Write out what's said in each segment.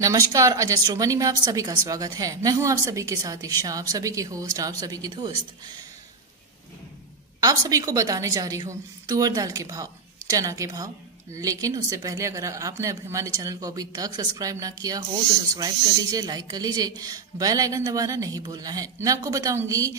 नमस्कार, अजस्ट्रो मनी में आप सभी का स्वागत है। मैं हूं आप सभी के साथ ईशा, आप सभी की होस्ट, आप सभी की दोस्त। आप सभी को बताने जा रही हूं तुअर दाल के भाव, चना के भाव। लेकिन उससे पहले अगर आपने हमारे चैनल को अभी तक सब्सक्राइब ना किया हो तो सब्सक्राइब कर लीजिए, लाइक कर लीजिए, बेल आइकन दबाना नहीं भूलना है। मैं आपको बताऊंगी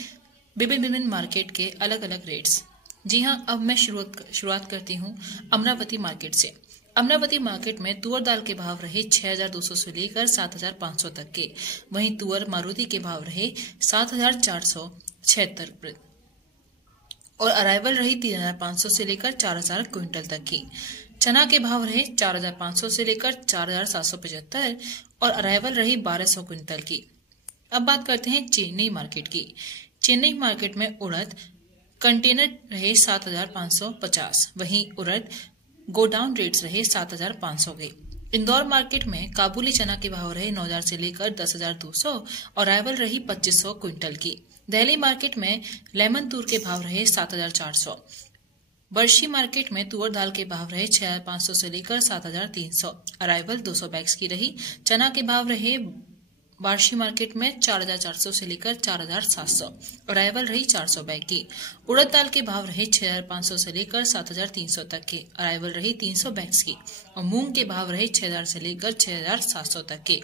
विभिन्न मार्केट के अलग अलग रेट्स। जी हाँ, अब मैं शुरुआत करती हूँ अमरावती मार्केट से। अमरावती मार्केट में तुअर दाल के भाव रहे 6,200 से लेकर 7,500 तक के। वहीं तुअर मारुति के भाव रहे 7,476 और अराइवल रही 3,500 से लेकर 4,000 क्विंटल तक की। चना के भाव रहे 4,500 से लेकर 4,775 और अराइवल रही 1,200 क्विंटल की। अब बात करते हैं चेन्नई मार्केट की। चेन्नई मार्केट में उड़द कंटेनर रहे 7,550, वहीं उड़द गोडाउन रेट्स रहे 7,500 के। इंदौर मार्केट में काबुली चना के भाव रहे 9,000 से लेकर 10,200 और अराइवल रही 2,500 क्विंटल की। दिल्ली मार्केट में लेमन तूर के भाव रहे 7,400। वर्षी मार्केट में तुअर दाल के भाव रहे 6,500 से लेकर 7,300, अराइवल 200 बैग्स की रही। चना के भाव रहे वार्षी मार्केट में 4,400 से लेकर 4,700, अराइवल रही 400 बैग की। उड़द दाल के भाव रहे 6,500 से लेकर 7,300 तक के, अराइवल रही 300 बैग्स की। और मूंग के भाव रहे 6,000 से लेकर 6,700 तक के।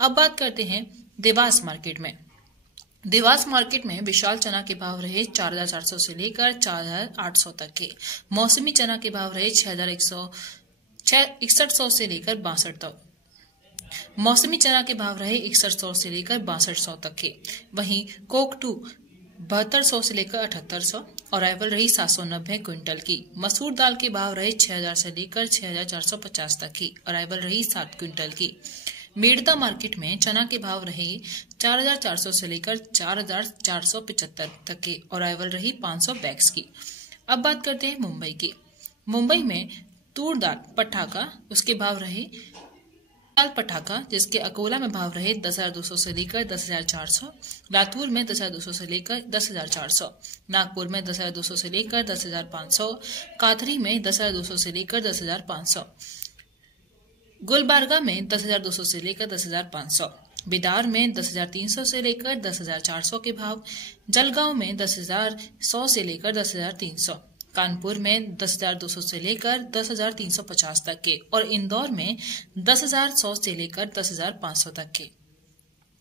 अब बात करते हैं देवास मार्केट में। देवास मार्केट में विशाल चना के भाव रहे 4,400 से लेकर 4,800 तक के। मौसमी चना के भाव रहे 6,6100 से लेकर 62 तक। मौसमी चना के भाव रहे 6100 से लेकर 6200 तक के। वहीं कोक 2 7200 से लेकर 7800 और अराइवल रही 790 क्विंटल की। मसूर दाल के भाव रहे 6,000 से लेकर 6,450 तक की, अराइवल रही 7 क्विंटल की। मेड़ता मार्केट में चना के भाव रहे 4,400 से लेकर 4,475 तक के और अराइवल रही 500 बैग्स की। अब बात करते हैं मुंबई की। मुंबई में तूर दाल पटाखा, उसके भाव रहे दाल पटाखा, जिसके अकोला में भाव रहे 10,200 से लेकर 10,400, लातूर में 10,200 से लेकर 10,400, नागपुर में 10,200 से लेकर 10,500, काथरी में 10,200 से लेकर 10,500, गुलबर्गा में 10,200 से लेकर 10,500, बिदार में 10,300 से लेकर 10,400 के भाव, जलगांव में 10,100 से लेकर 10,300, कानपुर में 10,200 से लेकर 10,350 तक के और इंदौर में 10,100 से लेकर 10,500 तक के।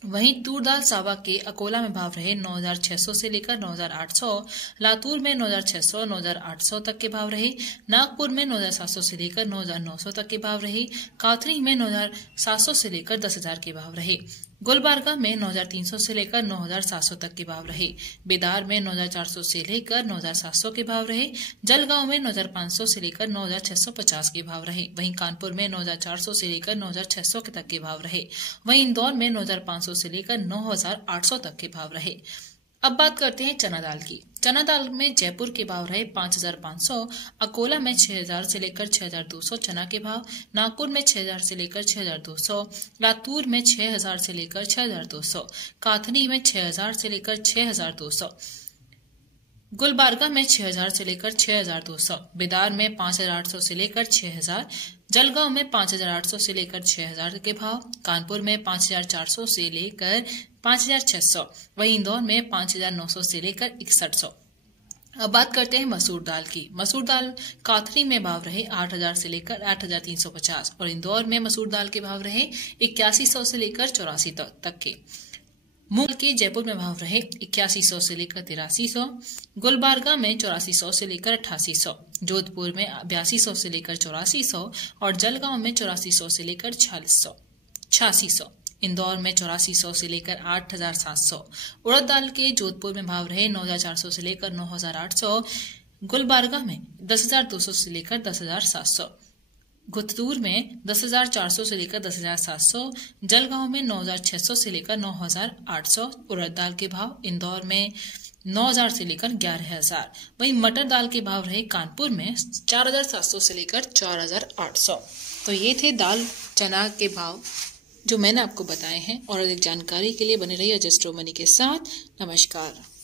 वहीं तूर दाल सावा के अकोला में भाव रहे 9,600 से लेकर 9,800, लातूर में 9,600 9,800 तक के भाव रहे, नागपुर में 9,700 से लेकर 9,900 तक के भाव रहे, काथरी में 9,700 से लेकर 10,000 के भाव रहे, गुलबर्गा में 9,300 से लेकर 9,700 तक के भाव रहे, बिदार में 9,400 से लेकर 9,700 के भाव रहे, जलगांव में 9,500 से लेकर 9,650 के भाव रहे, वहीं कानपुर में 9,400 से लेकर 9,600 तक के भाव रहे, वहीं इंदौर में 9,500 से लेकर 9,800 तक के भाव रहे। अब बात करते हैं चना दाल की। चना दाल में जयपुर के भाव रहे 5,500, अकोला में 6,000 से लेकर 6,200 चना के भाव, नागपुर में 6,000 से लेकर 6,200, लातूर में 6,000 से लेकर 6,200, काथनी में 6,000 से लेकर 6,200, गुलबर्गा में 6,000 से लेकर 6,200, बिदार में 5,800 से लेकर 6,000, जलगांव में 5,800 से लेकर 6,000 के भाव, कानपुर में 5,400 से लेकर 5,600, वहीं इंदौर में 5,900 से लेकर 6100। अब बात करते हैं मसूर दाल की। मसूर दाल काथरी में भाव रहे 8,000 से लेकर 8,350 और इंदौर में मसूर दाल के भाव रहे 8,100 से लेकर 84 तक के। मूंग के जयपुर में भाव रहे 8,100 से लेकर 8,300, गुलबर्गा में 8,400 से लेकर 8,800, जोधपुर में 8,200 से लेकर 8,400 और जलगांव में 8,400 से लेकर 8,600, इंदौर में 8,400 से लेकर 8,700। उड़द दाल के जोधपुर में भाव रहे 9,400 से लेकर 9,800, गुलबर्गा में 10,200 से लेकर 10,700, गुत्तूर में 10,400 से लेकर 10,700, जलगांव में 9,600 से लेकर 9,800 उड़द दाल के भाव, इंदौर में 9,000 से लेकर 11,000। वहीं मटर दाल के भाव रहे कानपुर में 4,700 से लेकर 4,800। तो ये थे दाल चना के भाव जो मैंने आपको बताए हैं और अधिक जानकारी के लिए बने रहिए अजस्ट्रो मनी के साथ। नमस्कार।